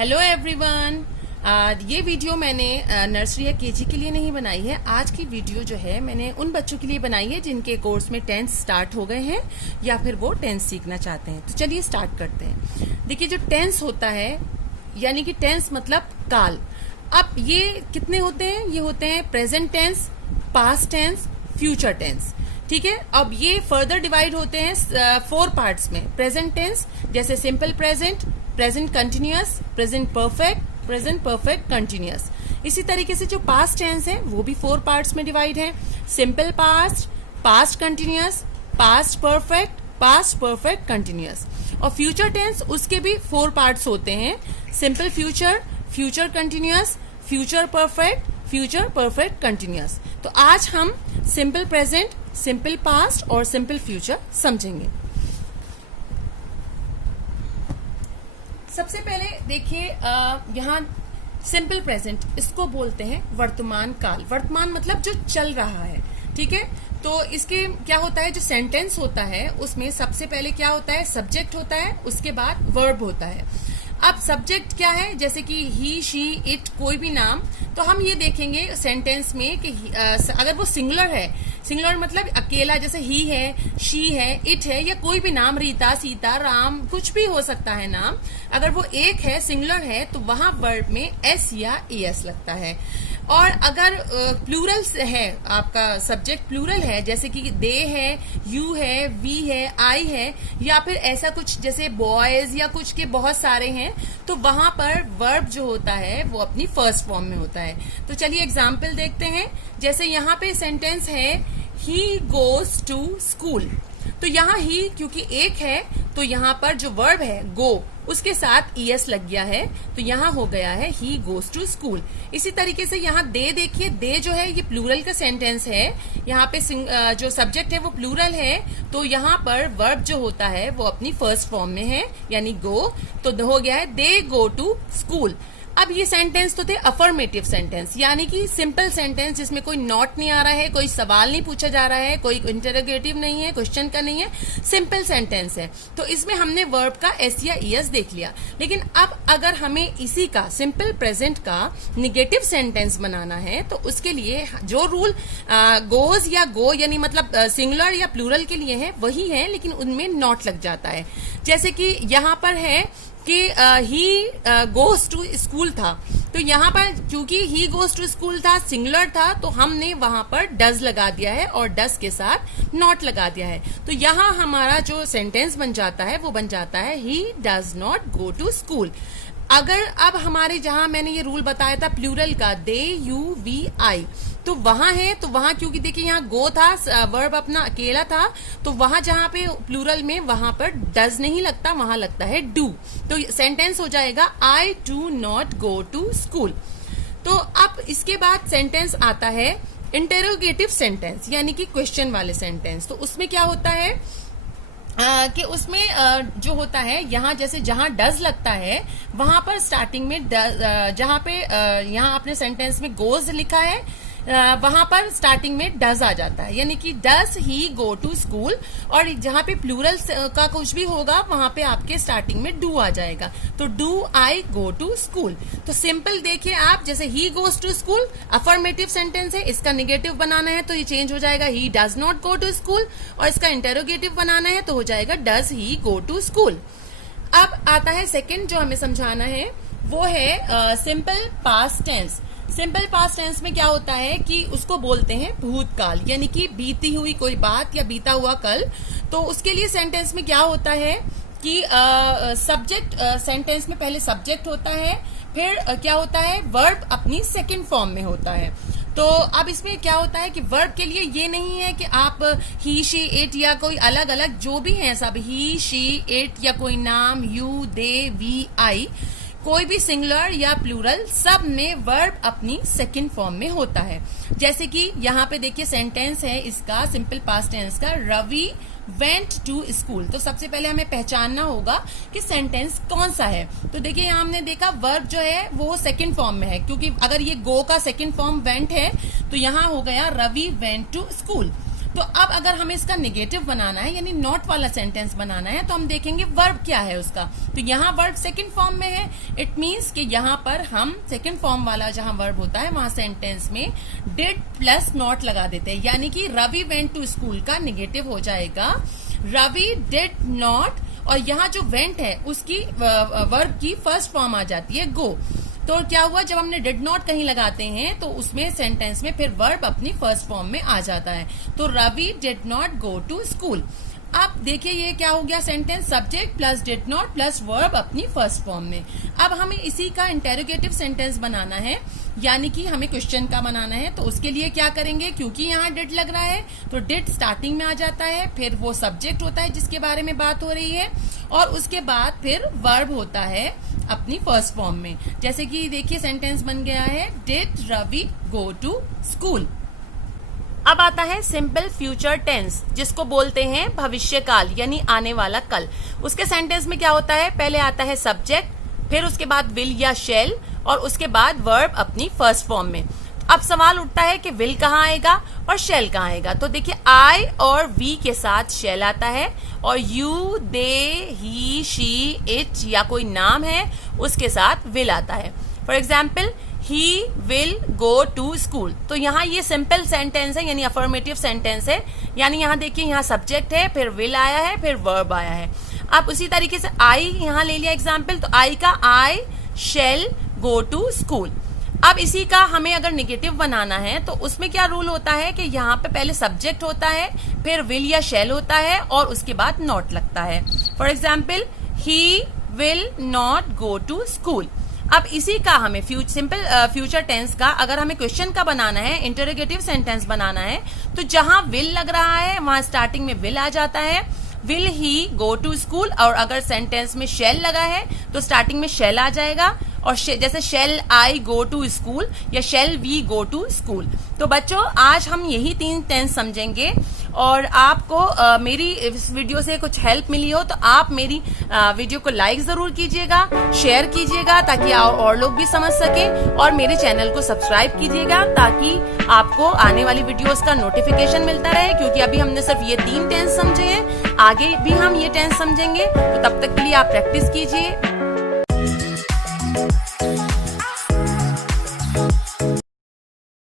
Hello everyone. ये video मैंने nursery या केजी के लिए नहीं बनाई है। आज की वीडियो जो है मैंने उन बच्चों के लिए बनाई है जिनके कोर्स में टेंस स्टार्ट हो गए हैं या फिर वो टेंस सीखना चाहते हैं। तो चलिए स्टार्ट करते हैं। देखिए, जो टेंस होता है यानी कि टेंस मतलब काल। अब ये कितने होते हैं? ये होते हैं present tense, past tense, future tense. ठीक है। अब ये फर्दर डिवाइड होते हैं 4 पार्ट्स में। प्रेजेंट टेंस जैसे simple present, present continuous, present perfect, present perfect continuous. इसी तरीके से जो पास्ट टेंस है वो भी 4 पार्ट्स में डिवाइड है। Simple past, past continuous, past perfect, past perfect continuous. और फ्यूचर टेंस उसके भी 4 पार्ट्स होते हैं। Simple future, future continuous, future perfect, future perfect continuous. तो आज हम सिंपल प्रेजेंट, सिंपल पास्ट और सिंपल फ्यूचर समझेंगे। सबसे पहले देखिए, यहाँ सिंपल प्रेजेंट, इसको बोलते हैं वर्तमान काल। वर्तमान मतलब जो चल रहा है। ठीक है। तो इसके क्या होता है, जो सेंटेंस होता है उसमें सबसे पहले क्या होता है, सब्जेक्ट होता है, उसके बाद वर्ब होता है। अब सब्जेक्ट क्या है, जैसे कि ही, शी, इट, कोई भी नाम। तो हम ये देखेंगे सेंटेंस में कि अगर वो सिंगुलर है, सिंगुलर मतलब अकेला, जैसे ही है, शी है, इट है, या कोई भी नाम, रीता, सीता, राम, कुछ भी हो सकता है नाम। अगर वो एक है, सिंगुलर है, तो वहां वर्ब में एस या एस लगता है। और अगर प्लूरल है, आपका सब्जेक्ट प्लूरल है, जैसे कि दे है, यू है, वी है, आई है, या फिर ऐसा कुछ जैसे बॉयज या कुछ के बहुत सारे हैं, तो वहां पर वर्ब जो होता है वो अपनी फर्स्ट फॉर्म में होता है। तो चलिए एग्जाम्पल देखते हैं। जैसे यहाँ पे सेंटेंस है ही गोज टू स्कूल। तो यहाँ ही क्योंकि एक है तो यहाँ पर जो वर्ब है गो, उसके साथ ईएस लग गया है, तो यहाँ हो गया है ही गोज टू स्कूल। इसी तरीके से यहाँ दे देखिए, दे जो है ये प्लूरल का सेंटेंस है। यहाँ पे जो सब्जेक्ट है वो प्लूरल है, तो यहाँ पर वर्ब जो होता है वो अपनी फर्स्ट फॉर्म में है, यानी गो। तो हो गया है दे गो टू स्कूल। अब ये सेंटेंस तो थे अफर्मेटिव सेंटेंस, यानी कि सिंपल सेंटेंस जिसमें कोई नॉट नहीं आ रहा है, कोई सवाल नहीं पूछा जा रहा है, कोई इंटरोगेटिव नहीं है, क्वेश्चन का नहीं है, सिंपल सेंटेंस है। तो इसमें हमने वर्ब का एस या ईएस देख लिया। लेकिन अब अगर हमें इसी का सिंपल प्रेजेंट का निगेटिव सेंटेंस बनाना है, तो उसके लिए जो रूल गोज या गो यानी मतलब सिंगुलर या प्लूरल के लिए है वही है, लेकिन उनमें नॉट लग जाता है। जैसे कि यहाँ पर है कि ही गोज टू स्कूल था, तो यहाँ पर क्योंकि ही गोज टू स्कूल था, सिंगुलर था, तो हमने वहां पर डज लगा दिया है और डज के साथ नॉट लगा दिया है। तो यहाँ हमारा जो सेंटेंस बन जाता है वो बन जाता है he does not go to school. अगर अब हमारे जहां मैंने ये रूल बताया था प्लूरल का, दे, यू, वी, आई, तो वहां है, तो वहां क्योंकि देखिए यहाँ गो था, वर्ब अपना अकेला था, तो वहां जहां पे प्लूरल में वहां पर डज नहीं लगता, वहां लगता है डू। तो सेंटेंस हो जाएगा I do not go to school. तो अब इसके बाद सेंटेंस आता है इंटेरोगेटिव सेंटेंस, यानी कि क्वेश्चन वाले सेंटेंस। तो उसमें क्या होता है कि उसमें जो होता है, यहाँ जैसे जहां डज लगता है वहां पर स्टार्टिंग में जहां पे यहाँ आपने सेंटेंस में गोज लिखा है, वहां पर स्टार्टिंग में डज आ जाता है, यानी कि does he go to school. और जहां पे प्लूरल का कुछ भी होगा वहां पे आपके स्टार्टिंग में डू आ जाएगा, तो do I go to school. तो सिंपल देखिए आप, जैसे he goes to school affirmative sentence है, इसका निगेटिव बनाना है तो ये चेंज हो जाएगा he does not go to school, और इसका इंटेरोगेटिव बनाना है तो हो जाएगा does he go to school. अब आता है सेकेंड जो हमें समझाना है, वो है simple past tense. Simple past tense में क्या होता है कि उसको बोलते हैं भूतकाल, यानी कि बीती हुई कोई बात या बीता हुआ कल। तो उसके लिए सेंटेंस में क्या होता है कि सब्जेक्ट सेंटेंस में पहले सब्जेक्ट होता है, फिर क्या होता है, वर्ब अपनी सेकंड फॉर्म में होता है। तो अब इसमें क्या होता है कि वर्ब के लिए ये नहीं है कि आप ही, शी, इट या कोई अलग अलग जो भी है सब ही, शी, इट या कोई नाम, यू, दे, वी, आई, कोई भी सिंगुलर या प्लूरल, सब में वर्ब अपनी सेकंड फॉर्म में होता है। जैसे कि यहाँ पे देखिए सेंटेंस है इसका सिंपल पास्ट टेंस का, रवि वेंट टू स्कूल। तो सबसे पहले हमें पहचानना होगा कि सेंटेंस कौन सा है। तो देखिए यहाँ हमने देखा वर्ब जो है वो सेकंड फॉर्म में है, क्योंकि अगर ये गो का सेकंड फॉर्म वेंट है तो यहाँ हो गया रवि वेंट टू स्कूल। तो अब अगर हमें इसका नेगेटिव बनाना है यानी नॉट वाला सेंटेंस बनाना है तो हम देखेंगे वर्ब क्या है उसका। तो यहाँ वर्ब सेकंड फॉर्म में है, इट मीन्स कि यहाँ पर हम सेकंड फॉर्म वाला जहां वर्ब होता है वहां सेंटेंस में डिड प्लस नॉट लगा देते हैं, यानी कि रवि वेंट टू स्कूल का नेगेटिव हो जाएगा रवि डिड नॉट, और यहाँ जो वेंट है उसकी वर्ब की फर्स्ट फॉर्म आ जाती है गो। तो क्या हुआ, जब हमने डिड नॉट कहीं लगाते हैं तो उसमें सेंटेंस में फिर वर्ब अपनी फर्स्ट फॉर्म में आ जाता है। तो Ravi did not go to school. अब देखिए ये क्या हो गया, sentence subject plus did not plus verb अपनी फर्स्ट फॉर्म में। अब हमें इसी का इंटेरोगेटिव सेंटेंस बनाना है, यानी कि हमें क्वेश्चन का बनाना है। तो उसके लिए क्या करेंगे, क्योंकि यहाँ डिड लग रहा है तो डिड स्टार्टिंग में आ जाता है, फिर वो सब्जेक्ट होता है जिसके बारे में बात हो रही है, और उसके बाद फिर वर्ब होता है अपनी फर्स्ट फॉर्म में। जैसे कि देखिए सेंटेंस बन गया है did Ravi go to school. अब आता है सिंपल फ्यूचर टेंस, जिसको बोलते हैं भविष्य काल यानी आने वाला कल। उसके सेंटेंस में क्या होता है, पहले आता है सब्जेक्ट, फिर उसके बाद विल या शेल, और उसके बाद वर्ब अपनी फर्स्ट फॉर्म में। अब सवाल उठता है कि विल कहाँ आएगा और शेल कहाँ आएगा। तो देखिए आई और वी के साथ शेल आता है, और you they he she it या कोई नाम है उसके साथ विल आता है। For example he will go to school. तो यहाँ ये सिंपल सेंटेंस है यानी अफर्मेटिव सेंटेंस है, यानी यहाँ देखिए यहाँ सब्जेक्ट है, फिर विल आया है, फिर वर्ब आया है। अब उसी तरीके से आई यहाँ ले लिया एग्जाम्पल, तो आई का I shall go to school. अब इसी का हमें अगर नेगेटिव बनाना है तो उसमें क्या रूल होता है कि यहाँ पे पहले सब्जेक्ट होता है, फिर विल या शेल होता है, और उसके बाद नॉट लगता है। For example he will not go to school. अब इसी का हमें सिंपल फ्यूचर टेंस का अगर हमें क्वेश्चन का बनाना है, इंटरोगेटिव सेंटेंस बनाना है, तो जहां विल लग रहा है वहां स्टार्टिंग में विल आ जाता है, will he go to school, और अगर सेंटेंस में शेल लगा है तो स्टार्टिंग में शेल आ जाएगा, और जैसे shall I go to school या shall we go to school. तो बच्चों आज हम यही 3 टेंस समझेंगे, और आपको मेरी इस वीडियो से कुछ हेल्प मिली हो तो आप मेरी वीडियो को लाइक जरूर कीजिएगा, शेयर कीजिएगा ताकि और लोग भी समझ सके, और मेरे चैनल को सब्सक्राइब कीजिएगा ताकि आपको आने वाली वीडियोस का नोटिफिकेशन मिलता रहे, क्योंकि अभी हमने सिर्फ ये 3 टेंस समझे हैं, आगे भी हम ये टेंस समझेंगे। तो तब तक के लिए आप प्रैक्टिस कीजिए।